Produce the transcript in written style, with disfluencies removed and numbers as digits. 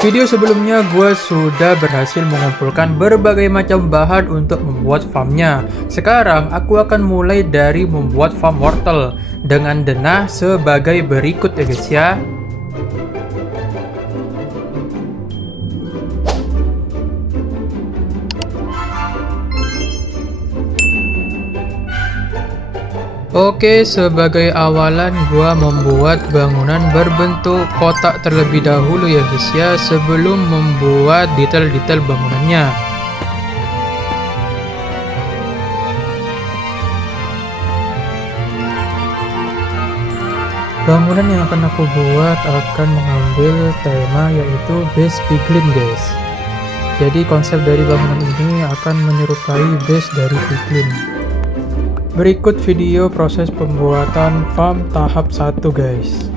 Video sebelumnya gue sudah berhasil mengumpulkan berbagai macam bahan untuk membuat farmnya. Sekarang aku akan mulai dari membuat farm wortel dengan denah sebagai berikut ya guys ya. Oke, sebagai awalan gua membuat bangunan berbentuk kotak terlebih dahulu ya guys ya, sebelum membuat detail-detail bangunannya. Bangunan yang akan aku buat akan mengambil tema yaitu base piglin guys. Jadi konsep dari bangunan ini akan menyerupai base dari piglin. Berikut video proses pembuatan farm tahap 1 guys.